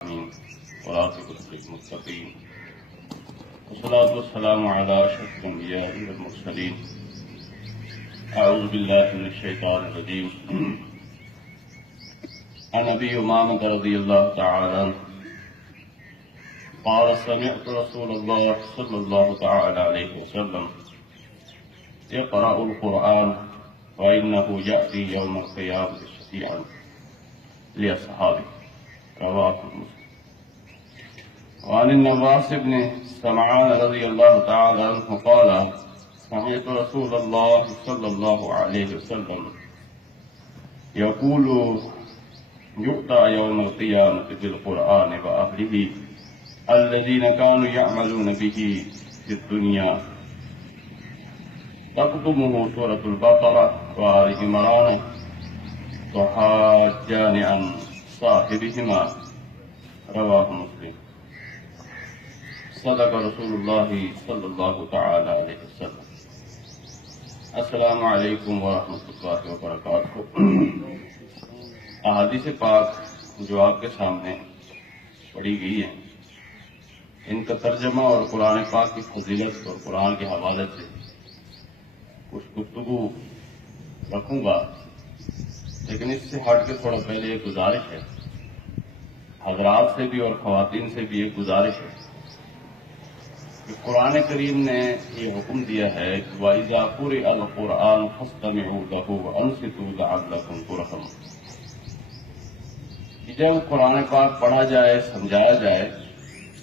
والعاقبة للمتقين والصلاة والسلام على أشرف الأنبياء والمرسلين. أعوذ بالله من الشيطان الرجيم. عن أبي أمامة رضي الله تعالى عنه قال سمعت رسول الله صلى الله تعالى عليه وسلم يقرأ القرآن فإنه يأتي يوم القيامة شفيعا لأصحابه. رواه مسلم. وعن النواس بن سمعان رضي الله تعالى عنه قال سمعت رسول الله صلى الله عليه وسلم يقول يؤتى يوم القيامة بالقرآن وأهله الذين كانوا يعملون به في الدنيا تقدمه سورة البقرة وآل عمران تحاجان عن صاحبهما. رواه مسلم. صدق رسول اللہ صلی اللہ تعالی علیہ وسلم. السلام علیکم ورحمۃ اللہ وبرکاتہ. احادیث پاک جو آپ کے سامنے پڑھی گئی ہیں ان کا ترجمہ اور قرآن پاک کی فضیلت اور قرآن کے حوالے سے کچھ گفتگو رکھوں گا، لیکن اس سے ہٹ کے تھوڑا پہلے ایک گزارش ہے، حضرات سے بھی اور خواتین سے بھی ایک گزارش ہے کہ قرآن کریم نے یہ حکم دیا ہے کہ وَإِذَا قُرِئَ الْقُرْآنُ فَاسْتَمِعُوا لَهُ وَأَنصِتُوا لَعَلَّكُمْ تُرْحَمُونَ. کہ جب قرآن پاک پڑھا جائے، سمجھایا جائے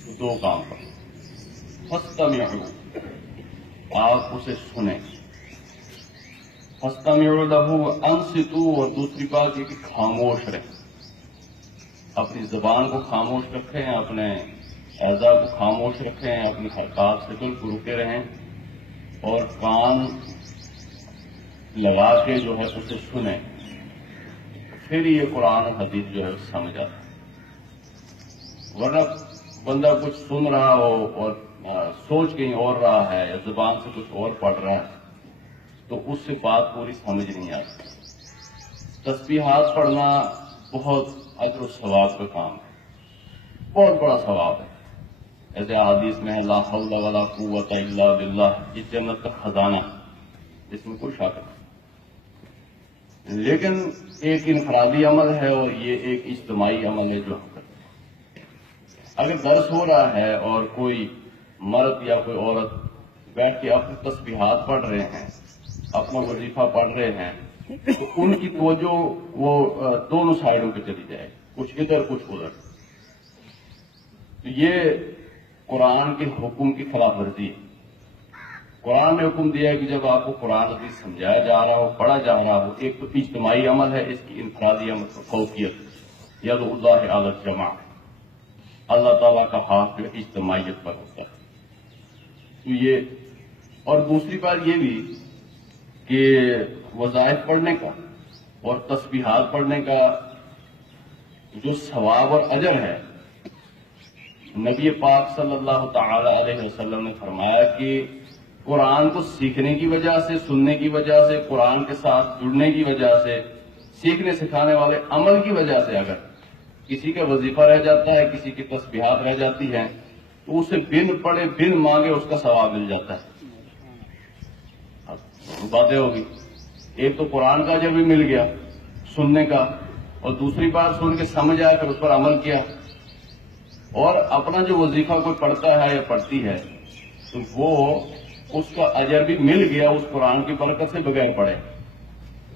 تو دو کام کریں. فَاسْتَمِعُوا، آپ اسے سنیں. فَاسْتَمِعُوا لَهُ وَأَنصِتُوا، اور دوسری بات یہ کہ خاموش رہیں، اپنی زبان کو خاموش رکھیں، اپنے اعضاء کو خاموش رکھیں، اپنی حرکات سے بالکل رکے رہیں اور کان لگا کے جو ہے اسے سنیں. پھر یہ قرآن و حدیث جو ہے سمجھ آتا ہے. ورنہ بندہ کچھ سن رہا ہو اور سوچ کہیں اور رہا ہے یا زبان سے کچھ اور پڑھ رہا ہے تو اس سے بات پوری سمجھ نہیں آتی. تسبیحات پڑھنا بہت اجر و ثواب کا کام ہے، بہت بڑا ثواب ہے. ایسے حدیث میں ہے لا حول ولا قوت الا باللہ، یہ جنت کا خزانہ ہے، اس میں کوئی شک نہیں. لیکن ایک انفرادی عمل ہے اور یہ ایک اجتماعی عمل ہے جو ہم کرتے ہیں. اگر درس ہو رہا ہے اور کوئی مرد یا کوئی عورت بیٹھ کے اپنی تسبیحات پڑھ رہے ہیں، اپنا وظیفہ پڑھ رہے ہیں، تو ان کی توجہ وہ دونوں سائڈوں پہ چلی جائے، کچھ ادھر کچھ ادھر. تو یہ قرآن کے حکم کی خلاف ورزی ہے. قرآن نے حکم دیا ہے کہ جب آپ کو قرآن حدیث سمجھایا جا رہا ہو، پڑھا جا رہا ہو، ایک تو اجتماعی عمل ہے، اس کی انفرادی عمل فوقیت، ید اللہ علی الجماع، اللہ تعالیٰ کا ہاتھ جو اجتماعیت پر ہوتا ہے. تو یہ، اور دوسری بات یہ بھی کہ وظائف پڑھنے کا اور تسبیحات پڑھنے کا جو ثواب اور اجر ہے، نبی پاک صلی اللہ تعالی علیہ وسلم نے فرمایا کہ قرآن کو سیکھنے کی وجہ سے، سننے کی وجہ سے، قرآن کے ساتھ جڑنے کی وجہ سے، سیکھنے سکھانے والے عمل کی وجہ سے اگر کسی کا وظیفہ رہ جاتا ہے، کسی کی تسبیحات رہ جاتی ہیں تو اسے بن پڑھے بن مانگے اس کا ثواب مل جاتا ہے. باتیں ہوگی، ایک تو قرآن کا اجر بھی مل گیا سننے کا، اور دوسری بات سن کے سمجھ آیا پھر اس پر عمل کیا، اور اپنا جو وظیفہ کوئی پڑھتا ہے یا پڑھتی ہے تو وہ اس کا اجر بھی مل گیا اس قرآن کی برکت سے بغیر پڑھے.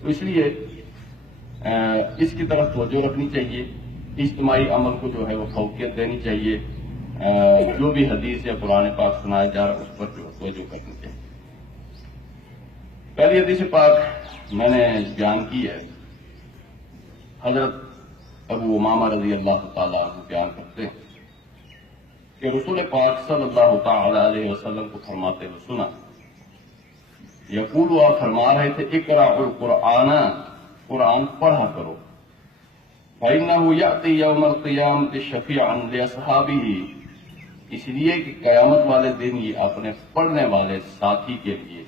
تو اس لیے اس کی طرف توجہ رکھنی چاہیے، اجتماعی عمل کو جو ہے وہ فوقیت دینی چاہیے. جو بھی حدیث یا قرآن پاک سنایا جا رہا ہے اس پر جو توجہ کرنی چاہیے. پہلی حدیث پاک میں نے بیان کی ہے، حضرت ابو امامہ رضی اللہ تعالیٰ عنہ بیان کرتے ہیں کہ رسول پاک صلی اللہ تعالی علیہ وسلم کو فرماتے ہوئے سنا، یقول، آپ فرما رہے تھے اقرأوا القرآن، قرآن پڑھا کرو، فإنه يأتي يوم القيامة شفيعا لأصحابه، اس لیے کہ قیامت والے دن یہ اپنے پڑھنے والے ساتھی کے لیے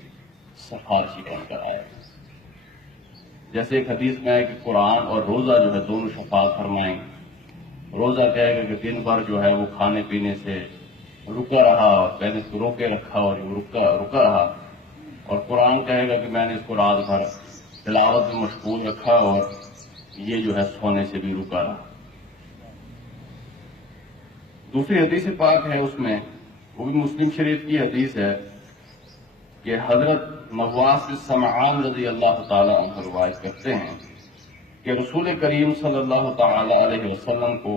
سفارشی بن کر آئے. جیسے ایک حدیث میں ہے کہ قرآن اور روزہ جو ہے دونوں شفاعت فرمائیں گے. روزہ کہے گا کہ دن بھر جو ہے وہ کھانے پینے سے رکا رہا اور میں نے اس کو روکے رکھا اور یہ رکا رہا، اور قرآن کہے گا کہ میں نے اس کو رات بھر تلاوت میں مشغول رکھا اور یہ جو ہے سونے سے بھی رکا رہا۔ دوسری حدیث پاک ہے اس میں، وہ بھی مسلم شریف کی حدیث ہے کہ حضرت نواس بن سمعان رضی اللہ تعالی عنہ روایت کرتے ہیں کہ رسول کریم صلی اللہ تعالی علیہ وسلم کو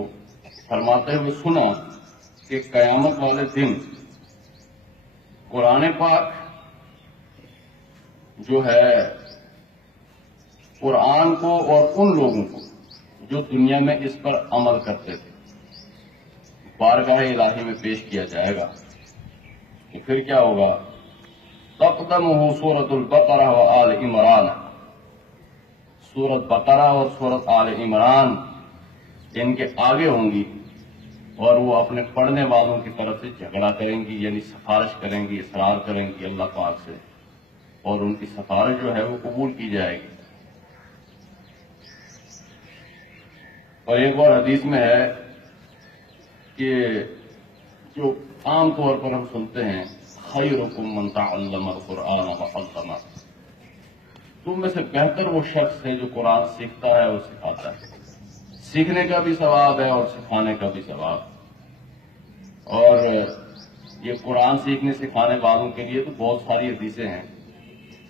فرماتے ہوئے سنا کہ قیامت والے دن قرآن پاک جو ہے قرآن کو اور ان لوگوں کو جو دنیا میں اس پر عمل کرتے تھے بارگاہ الہی میں پیش کیا جائے گا۔ تو پھر کیا ہوگا؟ تقدمہ سورۃ البقرہ و آل عمران، سورۃ بقرہ اور سورۃ آل عمران ان کے آگے ہوں گی، اور وہ اپنے پڑھنے والوں کی طرف سے جھگڑا کریں گی، یعنی سفارش کریں گی، اصرار کریں گی اللہ پاک سے، اور ان کی سفارش جو ہے وہ قبول کی جائے گی۔ اور ایک اور حدیث میں ہے کہ جو عام طور پر ہم سنتے ہیں خیرکم من تعلم القرآن وعلمہ، تم میں سے بہتر وہ شخص ہے جو قرآن سیکھتا ہے اور سکھاتا ہے۔ سیکھنے کا بھی ثواب ہے اور سکھانے کا بھی ثواب، اور یہ قرآن سیکھنے سکھانے والوں کے لیے تو بہت ساری حدیثیں ہیں۔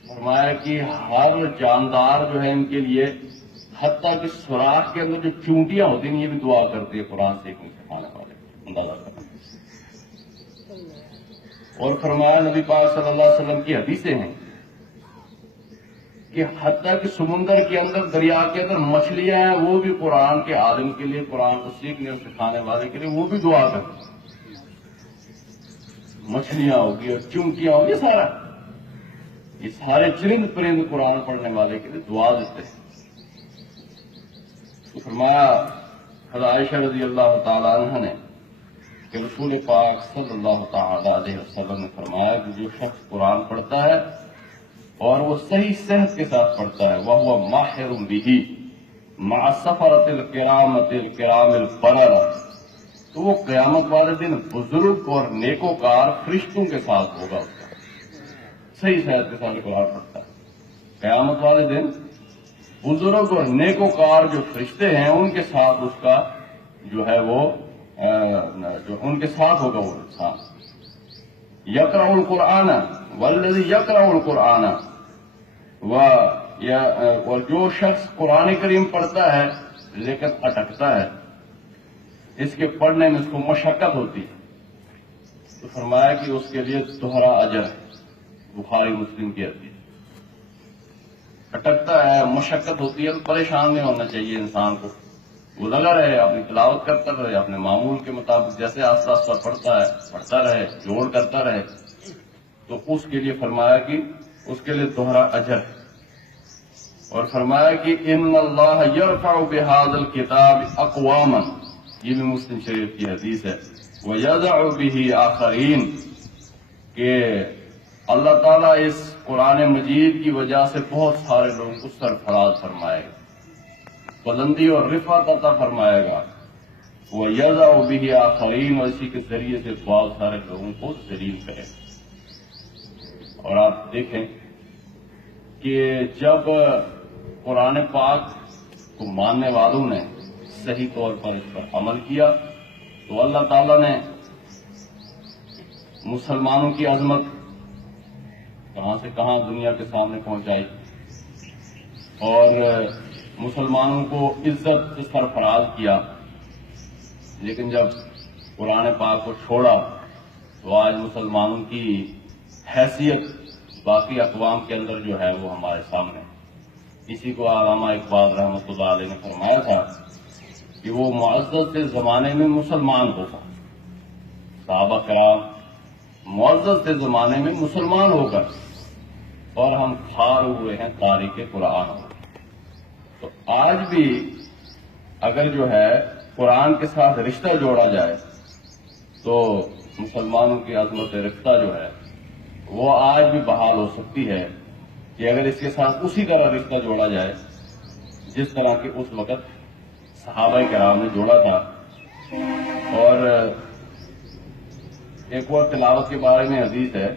فرمایا کہ ہر جاندار جو ہے ان کے لیے، حتیٰ کہ سوراخ کے اندر جو چونٹیاں ہوتی ہیں یہ بھی دعا کرتی ہے قرآن سیکھنے سکھانے والے، اندازہ کرنا۔ اور فرمایا نبی پاک صلی اللہ علیہ وسلم کی حدیثیں ہیں کہ حتیٰ کہ سمندر کے اندر، دریا کے اندر مچھلیاں ہیں، وہ بھی قرآن کے عالم کے لیے، قرآن کو سیکھنے اور سکھانے والے کے لیے وہ بھی دعا کرتے ہیں۔ مچھلیاں ہوگی اور چونٹیاں ہوگی، یہ سارے چرند پرند قرآن پڑھنے والے کے لیے دعا دیتے ہیں۔ تو فرمایا حضرت عائشہ رضی اللہ تعالی عنہ نے کہ رسول پاک صلی اللہ تعالی علیہ وسلم نے فرمایا کہ جو شخص قرآن پڑھتا ہے اور وہ صحیح صحت کے ساتھ پڑھتا ہے، وَهُوَ مَاحِرٌ بِهِ مَعَ السَّفَرَةِ الْكِرَامَةِ الْكِرَامِ الْبَرَرَةِ، تو وہ قیامت والے دن بزرگ اور نیکوکار فرشتوں کے ساتھ ہوگا۔ اس کا صحیح صحت کے ساتھ قرآن پڑھتا ہے، قیامت والے دن بزرگ اور نیکوکار جو فرشتے ہیں ان کے ساتھ اس کا جو ہے وہ جو ان کے ساتھ ہوگا وہ انسان۔ یقرأ القرآن والذی یقرأ القرآن، اور جو شخص قرآن کریم پڑھتا ہے لیکن اٹکتا ہے، اس کے پڑھنے میں اس کو مشقت ہوتی ہے، تو فرمایا کہ اس کے لیے دوہرا اجر ہے۔ بخاری مسلم کی حدیث۔ اٹکتا ہے، مشقت ہوتی ہے، تو پریشان نہیں ہونا چاہیے انسان کو، وہ لگا رہے، اپنی تلاوت کرتا رہے، اپنے معمول کے مطابق جیسے آہستہ آہستہ پڑھتا ہے، پڑھتا رہے، جوڑ کرتا رہے، تو اس کے لیے فرمایا کہ اس کے لیے دوہرا اجر ہے۔ اور فرمایا کہ ان اللہ یرفع بہذا الکتاب اقواما، یہ بھی مسلم شریف کی حدیث ہے، ویضع بہ آخرین، کہ اللہ تعالیٰ اس قرآن مجید کی وجہ سے بہت سارے لوگوں کو سرفراز فرمائے گا، بلندی اور رفعت عطا فرمائے گا، وَيَضَعُ بِهِ آخَرِينَ، اور اسی کے ذریعے سے بہت سارے لوگوں کو ذلیل کرے گا۔ اور آپ دیکھیں کہ جب قرآن پاک کو ماننے والوں نے صحیح طور پر اس پر عمل کیا تو اللہ تعالیٰ نے مسلمانوں کی عظمت کہاں سے کہاں دنیا کے سامنے پہنچائی، اور مسلمانوں کو عزت سے سرفراز کیا۔ لیکن جب قرآن پاک کو چھوڑا تو آج مسلمانوں کی حیثیت باقی اقوام کے اندر جو ہے وہ ہمارے سامنے۔ اسی کو علامہ اقبال رحمۃ اللہ علیہ نے فرمایا تھا کہ وہ معزز کے زمانے میں مسلمان ہوگا، صحابہ کرام معزز کے زمانے میں مسلمان ہو کر، اور ہم کھار ہوئے ہیں تاریخ قرآن ہو۔ تو آج بھی اگر جو ہے قرآن کے ساتھ رشتہ جوڑا جائے تو مسلمانوں کی عظمت رفتہ جو ہے وہ آج بھی بحال ہو سکتی ہے، کہ اگر اس کے ساتھ اسی طرح رشتہ جوڑا جائے جس طرح کہ اس وقت صحابہ کرام نے جوڑا تھا، اور ایک اور تلاوت کے بارے میں حدیث ہے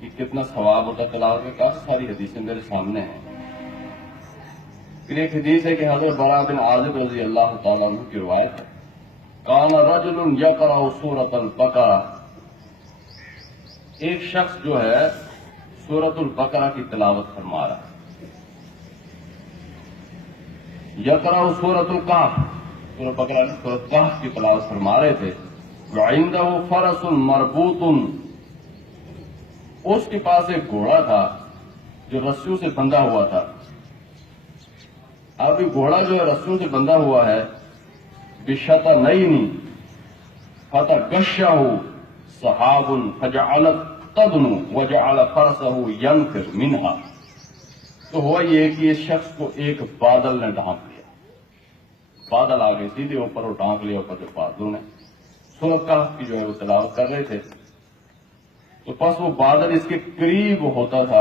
کہ کتنا ثواب ہوتا ہے تلاوت میں. کافی ساری حدیثیں میرے سامنے ہیں. پھر ایک حدیث ہے کہ حضرت برا بن عازب رضی اللہ تعالیٰ عنہ کی روایت ہے، کان رجل یقرأ سورۃ البقرہ، ایک شخص جو ہے سورۃ البقرہ کی تلاوت فرما رہا ہے. یقرأ سورۃ الکہف، سورۃ بقرہ کی سورۃ کہف کی تلاوت فرما رہے تھے. وعندہ فرس مربوط، اس کے پاس ایک گھوڑا تھا جو رسیوں سے بندھا ہوا تھا. اب یہ گھوڑا جو ہے رسیوں سے بندھا ہوا ہے، بشطنین فتغشہ سحاب فجعلت تدنو وجعل فرسہ ینفر منہا. تو ہوا یہ کہ اس شخص کو ایک بادل نے ڈھانپ لیا. بادل آگے سیدھے اوپر اور ڈھانپ لیا اوپر سے بادلوں نے. سورۃ کہف کی جو ہے وہ تلاوت کر رہے تھے تو پس وہ بادل اس کے قریب ہوتا تھا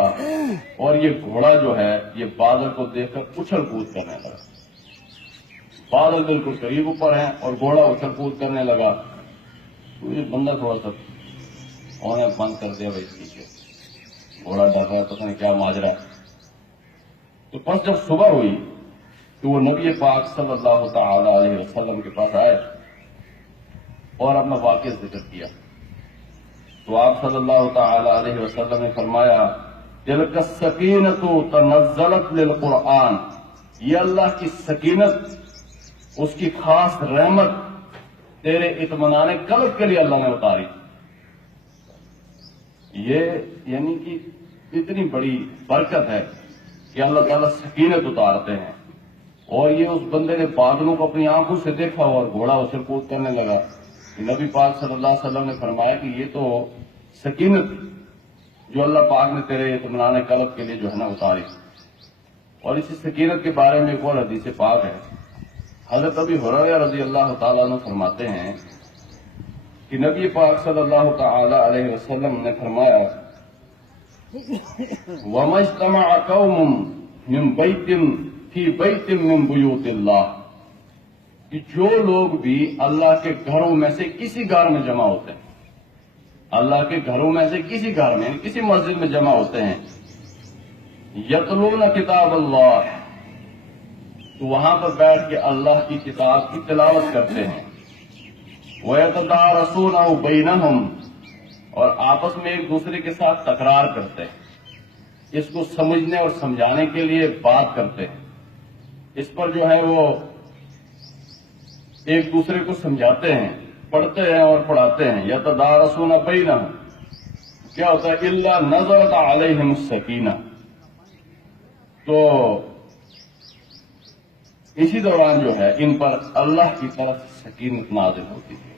اور یہ گھوڑا جو ہے یہ بادل کو دیکھ کر اچھل کود کرنے لگا. بادل بالکل قریب اوپر ہیں اور گھوڑا اچھل کود کرنے لگا. تو یہ بندہ تھوڑا سا انہیں بند کر دیا بھائی ٹھیک ہے، گھوڑا ڈر رہا ہے پتہ نہیں کیا ماجرا ہے. تو پس جب صبح ہوئی تو وہ نبی پاک صلی اللہ تعالی علیہ وسلم کے پاس آئے اور اپنا واقعہ ذکر کیا. تو آپ صلی اللہ تعالی علیہ وسلم نے فرمایا، تلک السکینۃ تنزلت للقرآن، یہ اللہ کی سکینت، اس کی خاص رحمت تیرے اطمینان قلب کے لیے اللہ نے اتاری. یہ یعنی کہ اتنی بڑی برکت ہے کہ اللہ تعالیٰ سکینت اتارتے ہیں. اور یہ اس بندے نے بادلوں کو اپنی آنکھوں سے دیکھا اور گھوڑا اچھل کود کرنے لگا. نبی پاک صلی اللہ علیہ وسلم نے فرمایا کہ یہ تو سکینت جو اللہ پاک نے تیرے اطمینان قلب کے لیے جو ہے نا اتاری. اور اسی سکینت کے بارے میں ایک اور حدیث پاک ہے. حضرت ابی ہریرہ رضی اللہ تعالیٰ عنہ فرماتے ہیں کہ نبی پاک صلی اللہ تعالی علیہ وسلم نے فرمایا، وَمَا اجْتَمَعَ قَوْمٌ مِّن بَيْتٍ فِي بَيْتٍ مِّن بُيُوتِ اللَّهِ، کہ جو لوگ بھی اللہ کے گھروں میں سے کسی گھر میں جمع ہوتے ہیں، اللہ کے گھروں میں سے کسی گھر میں یعنی کسی مسجد میں جمع ہوتے ہیں، یتلون کتاب اللہ، تو وہاں پر بیٹھ کے اللہ کی کتاب کی تلاوت کرتے ہیں. وَيَتَدَارَسُونَهُ بَيْنَهُمْ، اور آپس میں ایک دوسرے کے ساتھ تکرار کرتے ہیں، اس کو سمجھنے اور سمجھانے کے لیے بات کرتے ہیں. اس پر جو ہے وہ ایک دوسرے کو سمجھاتے ہیں، پڑھتے ہیں اور پڑھاتے ہیں. يَتَدَارَسُونَ بَيْنَهُمْ، کیا ہوتا ہے إِلَّا نَزَلَتْ عَلَيْهِمُ السَّكِينَةُ. تو اسی دوران جو ہے ان پر اللہ کی طرف سکینت نازل ہوتی ہے.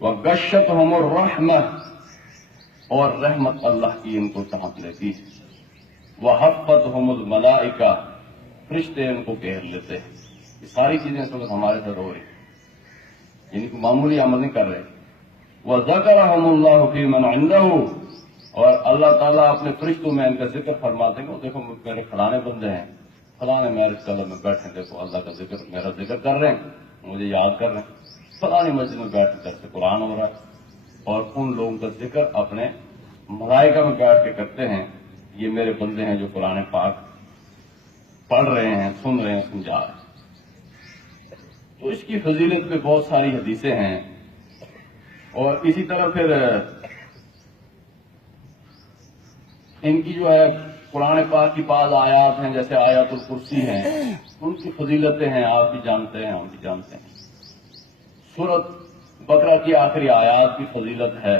وَغَشَّتْهُمُ الرَّحْمَةُ، اور رحمت اللہ کی ان کو ڈھانپ لیتی ہے. وَحَفَّتْهُمُ الْمَلَائِكَةُ، فرشتے ان کو گھیر لیتے ہیں. یہ ساری چیزیں اس وقت ہمارے ساتھ ہو رہی ہیں، یعنی کہ معمولی عمل نہیں کر رہے. وَذَكَرَهُمُ اللَّهُ فِي مَنْ عِنْدَهُ، اور اللہ تعالیٰ اپنے فرشتوں میں ان کا ذکر فرماتے ہیں. دیکھو میرے فلانے بندے ہیں، فلانے میرج کلب میں بیٹھے، دیکھو اللہ کا ذکر، میرا ذکر کر رہے ہیں، مجھے یاد کر رہے ہیں. فلانی مسجد میں بیٹھ کر سے قرآن ہو رہا ہے اور ان لوگوں کا ذکر اپنے ملائکہ میں بیٹھ کے کرتے ہیں. یہ میرے بندے ہیں جو قرآن پاک پڑھ رہے ہیں، سن رہے ہیں، سمجھا رہے ہیں. تو اس کی فضیلت پہ بہت ساری حدیثیں ہیں. اور اسی طرح پھر ان کی جو ہے قرآن پاک کی بعض آیات ہیں جیسے آیات الکرسی ہیں، ان کی فضیلتیں ہیں، آپ بھی جانتے ہیں، ہم بھی جانتے ہیں. سورۃ بقرہ کی آخری آیات کی فضیلت ہے،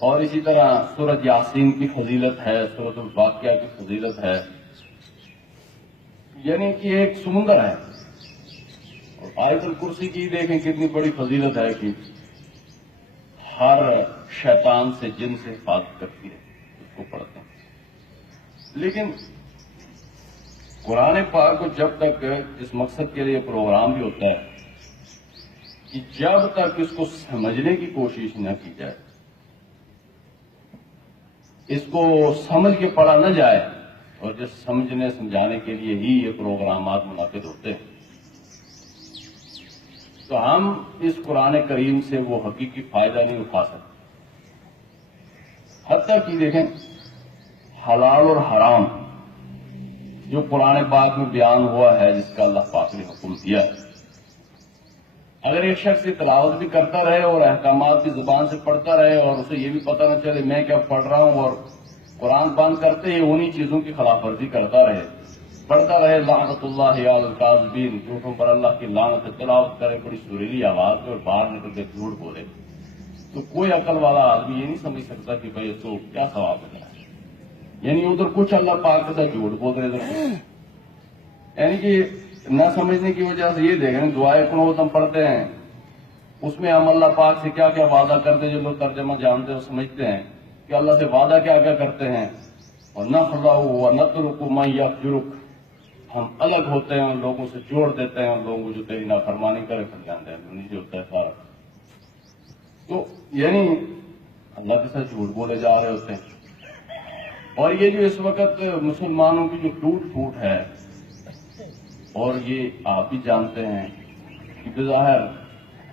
اور اسی طرح سورۃ یاسین کی فضیلت ہے، سورۃ الواقعہ کی فضیلت ہے. یعنی کہ ایک سمندر ہے. اور آیت الکرسی کی دیکھیں کتنی بڑی فضیلت ہے کہ ہر شیطان سے، جن سے حفاظت کرتی ہے، اس کو پڑھتے ہیں. لیکن قرآن پاک کو جب تک اس مقصد کے لیے پروگرام بھی ہوتا ہے کہ جب تک اس کو سمجھنے کی کوشش نہ کی جائے، اس کو سمجھ کے پڑھا نہ جائے، اور جس سمجھنے سمجھانے کے لیے ہی یہ پروگرامات منعقد ہوتے ہیں. تو ہم اس قرآن کریم سے وہ حقیقی فائدہ نہیں اٹھا سکتے. حتیٰ کہ دیکھیں حلال اور حرام جو قرآن پاک میں بیان ہوا ہے، جس کا اللہ پاک نے حکم دیا ہے، اگر ایک شخص یہ تلاوت بھی کرتا رہے اور احکامات کی زبان سے پڑھتا رہے اور اسے یہ بھی پتہ نہ چلے میں کیا پڑھ رہا ہوں، اور قرآن بند کرتے ہی انہی چیزوں کی خلاف ورزی کرتا رہے، پڑھتا رہے لعنت اللہ علی الکاذبین، جھوٹوں پر اللہ کی لعنت، تلاوت کرے بڑی سریلی آواز میں اور باہر نکل کے جھوٹ بولے، تو کوئی عقل والا آدمی یہ نہیں سمجھ سکتا کہ بھائی اس کو کیا ثواب مل رہا ہے. یعنی ادھر کچھ اللہ پاک کے ساتھ جھوٹ بول رہے تھے، یعنی کہ نہ سمجھنے کی وجہ سے. یہ دیکھ رہے دعائیں قنوت ہم پڑھتے ہیں، اس میں ہم اللہ پاک سے کیا کیا وعدہ کرتے ہیں. جو لوگ ترجمہ جانتے ہیں سمجھتے ہیں کہ اللہ سے وعدہ کیا کیا کرتے ہیں. اور نخلع ونترک من یفجرک، ہم الگ ہوتے ہیں ان لوگوں سے، جوڑ دیتے ہیں ان لوگوں کو جو تیری نافرمانی کرے، پھر جانتے ہیں نیچے ہوتا ہے سارا. تو یعنی اللہ کے ساتھ جھوٹ بولے جا رہے ہوتے ہیں. اور یہ جو اس وقت مسلمانوں کی جو ٹوٹ پھوٹ ہے، اور یہ آپ بھی جانتے ہیں کہ بظاہر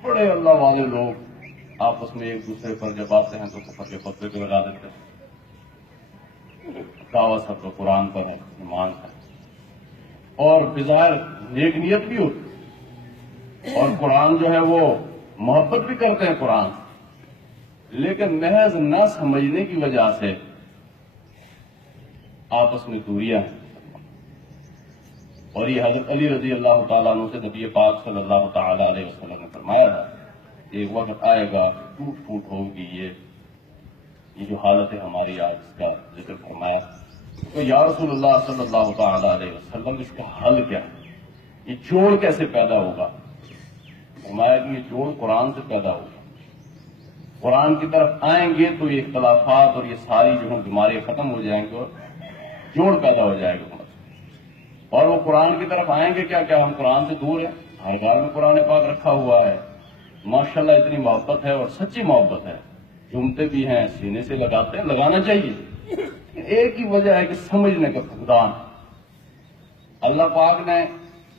بڑے اللہ والے لوگ آپس میں ایک دوسرے پر جب آتے ہیں تو کفر کے فتوے کو لگا دیتے ہیں. دعویٰ سب تو قرآن پر ہے، ایمان ہے، اور بظاہر نیک نیت بھی ہوتی، اور قرآن جو ہے وہ محبت بھی کرتے ہیں قرآن، لیکن محض نہ سمجھنے کی وجہ سے آپس میں دوریاں ہیں. اور یہ حضرت علی رضی اللہ تعالیٰ عنہ سے نبی پاک صلی اللہ تعالیٰ علیہ وسلم نے فرمایا تھا، ایک وقت آئے گا ٹوٹ پھوٹ ہوگی. یہ جو حالت ہے ہماری آج، اس کا ذکر فرمایا. تو یا رسول اللہ صلی اللہ تعالیٰ علیہ وسلم اس کا حل کیا ہے، یہ جوڑ کیسے پیدا ہوگا؟ فرمایا کہ یہ جوڑ قرآن سے پیدا ہوگا. قرآن کی طرف آئیں گے تو یہ اختلافات اور یہ ساری جو بیماریاں ختم ہو جائیں گے اور جوڑ پیدا ہو جائے گا. اور وہ قرآن کی طرف آئیں گے کیا ہم قرآن سے دور ہیں؟ ہر گھر میں قرآن پاک رکھا ہوا ہے، ماشاءاللہ اتنی محبت ہے اور سچی محبت ہے، جمتے بھی ہیں، سینے سے لگاتے ہیں، لگانا چاہیے. ایک ہی وجہ ہے کہ سمجھنے کا فقدان. اللہ پاک نے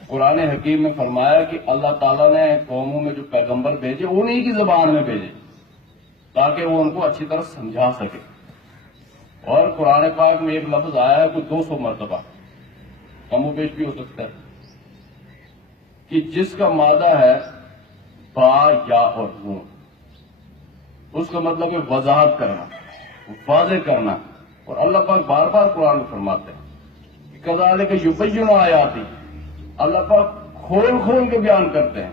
قرآن حکیم میں فرمایا کہ اللہ تعالیٰ نے قوموں میں جو پیغمبر بھیجے انہی کی زبان میں بھیجے تاکہ وہ ان کو اچھی طرح سمجھا سکے. اور قرآن پاک میں ایک لفظ آیا ہے کوئی 200 مرتبہ، کم و بیش بھی ہو سکتا ہے، کہ جس کا مادہ ہے با، یا اور نون، اس کا مطلب ہے وضاحت کرنا، واضح کرنا. اور اللہ پاک بار بار قرآن میں فرماتے ہیں کہ کذالک یبین آیاتی، اللہ پاک کھول کھول کے بیان کرتے ہیں،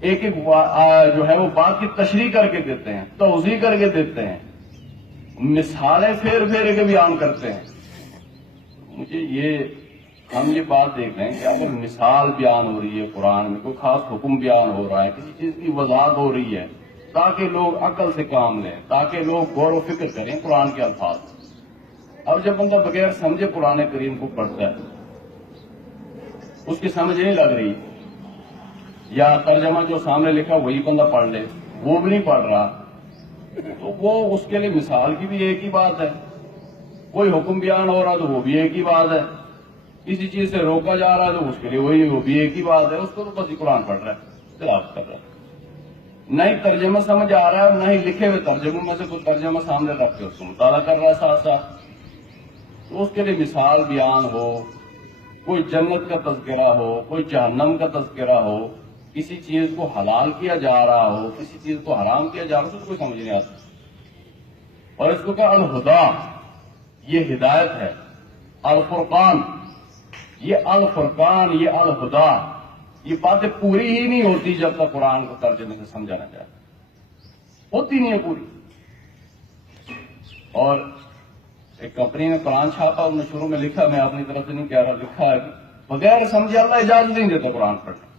ایک ایک جو ہے وہ بات کی تشریح کر کے دیتے ہیں، توضیح کر کے دیتے ہیں، مثالیں پھیر پھیر کے بیان کرتے ہیں. مجھے ہم یہ بات دیکھ رہے ہیں کہ اگر مثال بیان ہو رہی ہے قرآن میں، کوئی خاص حکم بیان ہو رہا ہے، کسی چیز کی وضاحت ہو رہی ہے تاکہ لوگ عقل سے کام لیں، تاکہ لوگ غور و فکر کریں قرآن کے الفاظ. اب جب بندہ بغیر سمجھے قرآن کریم کو پڑھتا ہے، اس کی سمجھ نہیں لگ رہی، یا ترجمہ جو سامنے لکھا وہی بندہ پڑھ لے، وہ بھی نہیں پڑھ رہا، تو وہ اس کے لیے مثال کی بھی ایک ہی بات ہے، کوئی حکم بیان ہو رہا تو وہ بھی ایک ہی بات ہے، کسی چیز سے روکا جا رہا ہے تو اس کے لیے وہ بھی ایک ہی بات ہے. اس کو تو بس قرآن پڑھ رہا ہے، تلاوت کر رہا ہے، نہ ہی ترجمہ سمجھ آ رہا ہے، نہ ہی لکھے ہوئے ترجموں میں سے کوئی ترجمہ سامنے رکھ کے اس کو مطالعہ کر رہا ہے ساتھ ساتھ. تو اس کے لیے مثال بیان ہو، کوئی جنت کا تذکرہ ہو، کوئی جہنم کا تذکرہ ہو، کسی چیز کو حلال کیا جا رہا ہو، کسی چیز کو حرام کیا جا رہا ہو، تو کوئی سمجھ نہیں آتا. اور اس کو کہا الہدا، یہ ہدایت ہے. الفرقان، یہ الفرقان، یہ الہدا، یہ باتیں پوری ہی نہیں ہوتی جب تک قرآن کو ترجمے سے سمجھا نہ جائے، ہوتی نہیں ہے پوری. اور ایک کمپنی نے قرآن چھاپا، انہوں نے شروع میں لکھا، میں اپنی طرف سے نہیں کہہ رہا، لکھا ہے کہ بغیر سمجھے اللہ اجازت نہیں دیتا قرآن پڑھنے.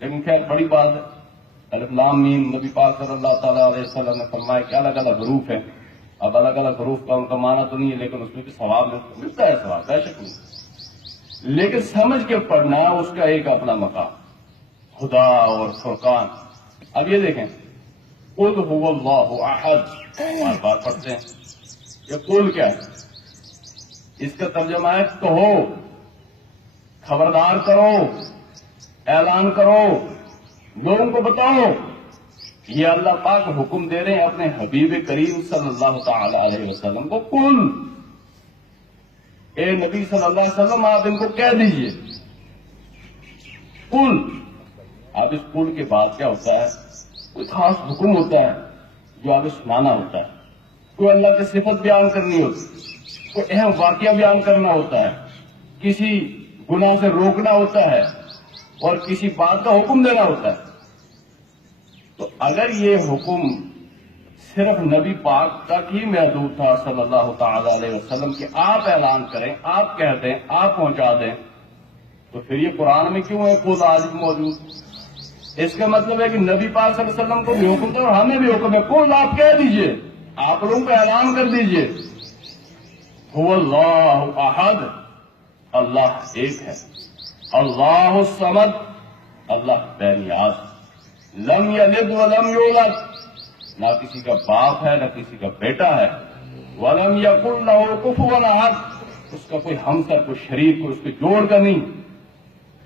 لیکن خیر بڑی بات ہے، الف لام میم، نبی پاک صلی اللہ تعالیٰ علیہ وسلم نے فرمایا کہ الگ الگ حروف ہیں. اب الگ الگ حروف کا ان کا معنی تو نہیں ہے، لیکن اس میں بھی ثواب ملتا ہے، ثواب بے شک نہیں، لیکن سمجھ کے پڑھنا اس کا ایک اپنا مقام. خدا اور فرقان. اب یہ دیکھیں، قل هو اللہ احد، بار بار پڑھتے ہیں. یہ قل کیا ہے؟ اس کا ترجمہ ہے کہو، خبردار کرو، اعلان کرو، لوگوں کو بتاؤ، یہ اللہ پاک حکم دے رہے ہیں اپنے حبیب کریم صلی اللہ تعالی علیہ وسلم کو، کل اے نبی صلی اللہ علیہ وسلم آپ ان کو کہہ دیجئے، کل۔ اب اس کل کے بعد کیا ہوتا ہے؟ کوئی خاص حکم ہوتا ہے جو آگے سنانا ہوتا ہے، کوئی اللہ کی صفت بیان کرنی ہوتی، کوئی اہم واقعہ بیان کرنا ہوتا ہے، کسی گناہ سے روکنا ہوتا ہے اور کسی بات کا حکم دینا ہوتا ہے۔ تو اگر یہ حکم صرف نبی پاک تک ہی محدود تھا صلی اللہ تعالی علیہ وسلم کہ آپ اعلان کریں، آپ کہہ دیں، آپ پہنچا دیں، تو پھر یہ قرآن میں کیوں ہے قل آج بھی موجود؟ اس کا مطلب ہے کہ نبی پاک صلی اللہ علیہ وسلم کو بھی حکم تھا اور ہمیں بھی حکم ہے، قل آپ کہہ دیجئے، آپ لوگوں کو اعلان کر دیجئے، هو اللہ احد، اللہ ایک ہے، اللہ الصمد، اللہ بے نیاز، لم یلد ولم یولد، نہ کسی کا باپ ہے نہ کسی کا بیٹا ہے، ولم یکن لہ کفوا احد، اس کا کوئی ہمسر، کوئی شریک، کوئی اس کے جوڑ کا نہیں۔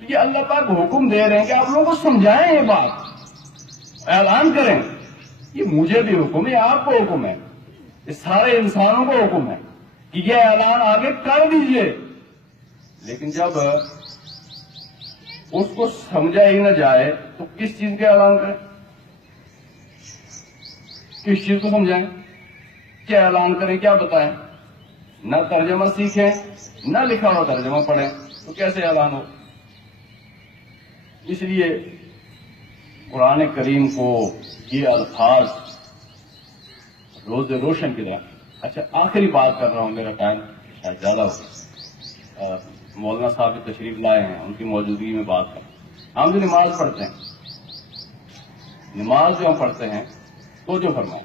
یہ اللہ پاک حکم دے رہے ہیں کہ آپ لوگوں کو سمجھائیں، یہ بات اعلان کریں، یہ مجھے بھی حکم ہے، آپ کو حکم ہے، یہ سارے انسانوں کو حکم ہے کہ یہ اعلان آگے کر دیجئے۔ لیکن جب اس کو سمجھا ہی نہ جائے تو کس چیز کا اعلان کریں؟ کس چیز کو سمجھائیں؟ کیا اعلان کریں؟ کیا بتائیں؟ نہ ترجمہ سیکھیں، نہ لکھا ہوا ترجمہ پڑھیں، تو کیسے اعلان ہو؟ اس لیے قرآن کریم کو یہ الفاظ روز روشن کی طرح۔ اچھا، آخری بات کر رہا ہوں، میرا ٹائم شاید زیادہ ہو، مولانا صاحب بھی تشریف لائے ہیں، ان کی موجودگی میں بات کریں۔ ہم جو نماز پڑھتے ہیں، نماز جو ہم پڑھتے ہیں تو جو فرمائیں،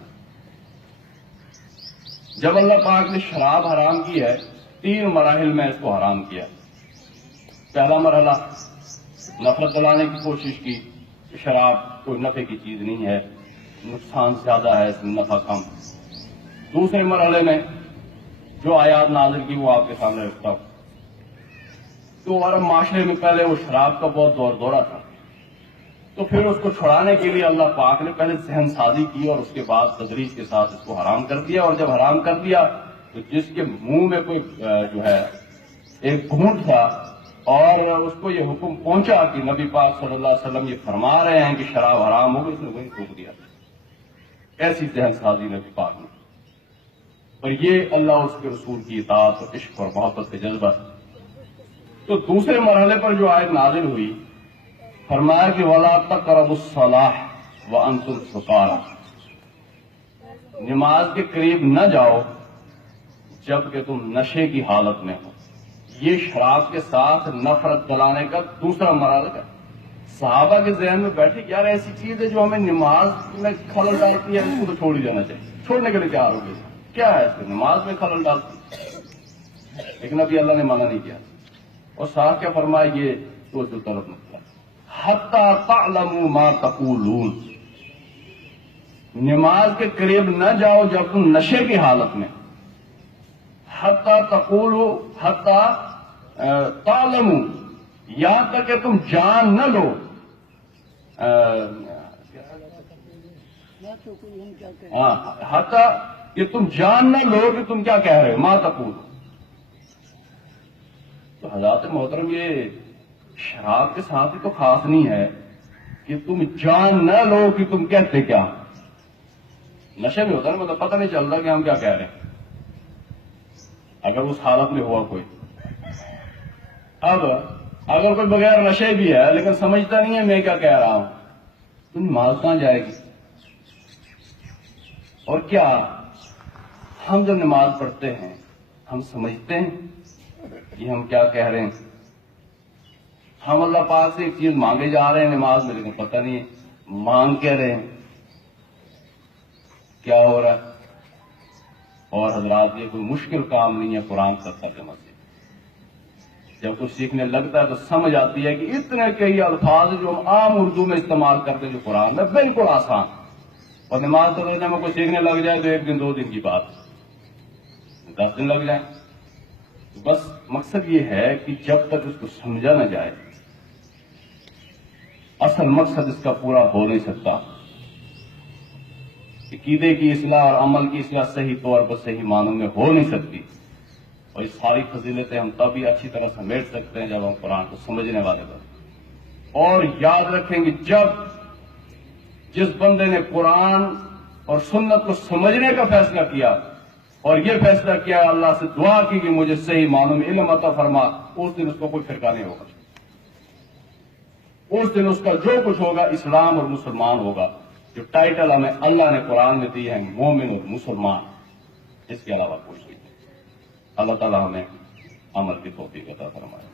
جب اللہ پاک نے شراب حرام کی ہے، 3 مراحل میں اس کو حرام کیا۔ پہلا مرحلہ نفرت دلانے کی کوشش کی کہ شراب کوئی نفع کی چیز نہیں ہے، نقصان زیادہ ہے، اس میں نفع کم۔ دوسرے مرحلے میں جو آیات نازل کی وہ آپ کے سامنے رکھتا ہوں۔ تو عرب معاشرے میں پہلے وہ شراب کا بہت دور دورہ تھا، تو پھر اس کو چھڑانے کے لیے اللہ پاک نے پہلے ذہن سازی کی اور اس کے بعد تدریج کے ساتھ اس کو حرام کر دیا، اور جب حرام کر دیا تو جس کے منہ میں کوئی جو ہے ایک گھونٹ تھا اور اس کو یہ حکم پہنچا کہ نبی پاک صلی اللہ علیہ وسلم یہ فرما رہے ہیں کہ شراب حرام ہوگی، اس نے وہیں تھوک دیا۔ ایسی ذہن سازی نبی پاک نے، اور یہ اللہ اس کے رسول کی اطاعت اور عشق اور محبت کا جذبہ۔ تو دوسرے مرحلے پر جو آیت نازل ہوئی، فرمایا کہ وَلَا تَقْرَبُوا الصَّلَاةَ وَأَنْتُمْ سُكَارَىٰ، نماز کے قریب نہ جاؤ جبکہ تم نشے کی حالت میں ہو۔ یہ شراب کے ساتھ نفرت دلانے کا دوسرا مرحلہ ہے۔ صحابہ کے ذہن میں بیٹھی یار ایسی چیز ہے جو ہمیں نماز میں خلل ڈالتی ہے، اس کو تو چھوڑ ہی دینا چاہیے، چھوڑنے کے لیے تیار ہو گئی، کیا ہے اس کو نماز میں خلل ڈالتی ہے، لیکن ابھی اللہ نے منع نہیں کیا، اور ساتھ کیا فرمایا، یہ تو طرف نکلا حَتَّىٰ تَعْلَمُوا مَا تَقُولُونَ، نماز کے قریب نہ جاؤ جب تم نشے کی حالت میں، حَتَّىٰ تَقُولُوا حَتَّىٰ تَعْلَمُوا، یہاں تک کہ تم جان نہ لو، حتیٰ کہ تم جان نہ لو کہ تم کیا کہہ رہے ہو، ما تقول۔ تو حضرات محترم، یہ شراب کے ساتھ ہی تو خاص نہیں ہے کہ تم جان نہ لو کہ تم کہتے کیا۔ نشے میں ہوتا ہے نا، مطلب پتہ نہیں چلتا کہ ہم کیا کہہ رہے ہیں اگر اس حالت میں ہوا کوئی۔ اب اگر کوئی بغیر نشے بھی ہے لیکن سمجھتا نہیں ہے میں کیا کہہ رہا ہوں، تو نماز کہاں جائے گی؟ اور کیا ہم جب نماز پڑھتے ہیں ہم سمجھتے ہیں کہ ہم کیا کہہ رہے ہیں؟ ہم اللہ پاک سے ایک چیز مانگے جا رہے ہیں نماز میں، لیکن پتہ نہیں مانگ کیا رہے ہیں، کیا ہو رہا ہے۔ اور حضرات، یہ کوئی مشکل کام نہیں ہے قرآن کا ترجمہ سے، جب کچھ سیکھنے لگتا ہے تو سمجھ آتی ہے کہ اتنے کئی الفاظ جو ہم عام اردو میں استعمال کرتے ہیں جو قرآن میں بالکل آسان، اور نماز کا ترجمہ کوئی سیکھنے لگ جائے تو 1 دن 2 دن کی بات، 10 دن لگ جائیں۔ بس مقصد یہ ہے کہ جب تک اس کو سمجھا نہ جائے اصل مقصد اس کا پورا ہو نہیں سکتا. عقیدے کی اصلاح اور عمل کی اصلاح صحیح طور پر صحیح معنوں میں ہو نہیں سکتی. اور یہ ساری فضیلتیں ہم تبھی اچھی طرح سمیٹ سکتے ہیں جب ہم قرآن کو سمجھنے والے بنیں. اور یاد رکھیں کہ جس بندے نے قرآن اور سنت کو سمجھنے کا فیصلہ کیا اور یہ فیصلہ کیا اللہ سے دعا کی کہ مجھے صحیح معنوں میں علم عطا فرما، اس دن اس کو کوئی فرقہ نہیں ہوگا. اس دن اس کا جو کچھ ہوگا اسلام اور مسلمان ہوگا. جو ٹائٹل ہمیں اللہ نے قرآن میں دی ہے مومن اور مسلمان، اس کے علاوہ کچھ نہیں. اللہ تعالیٰ ہمیں عمل کی توفیق عطا فرمائے.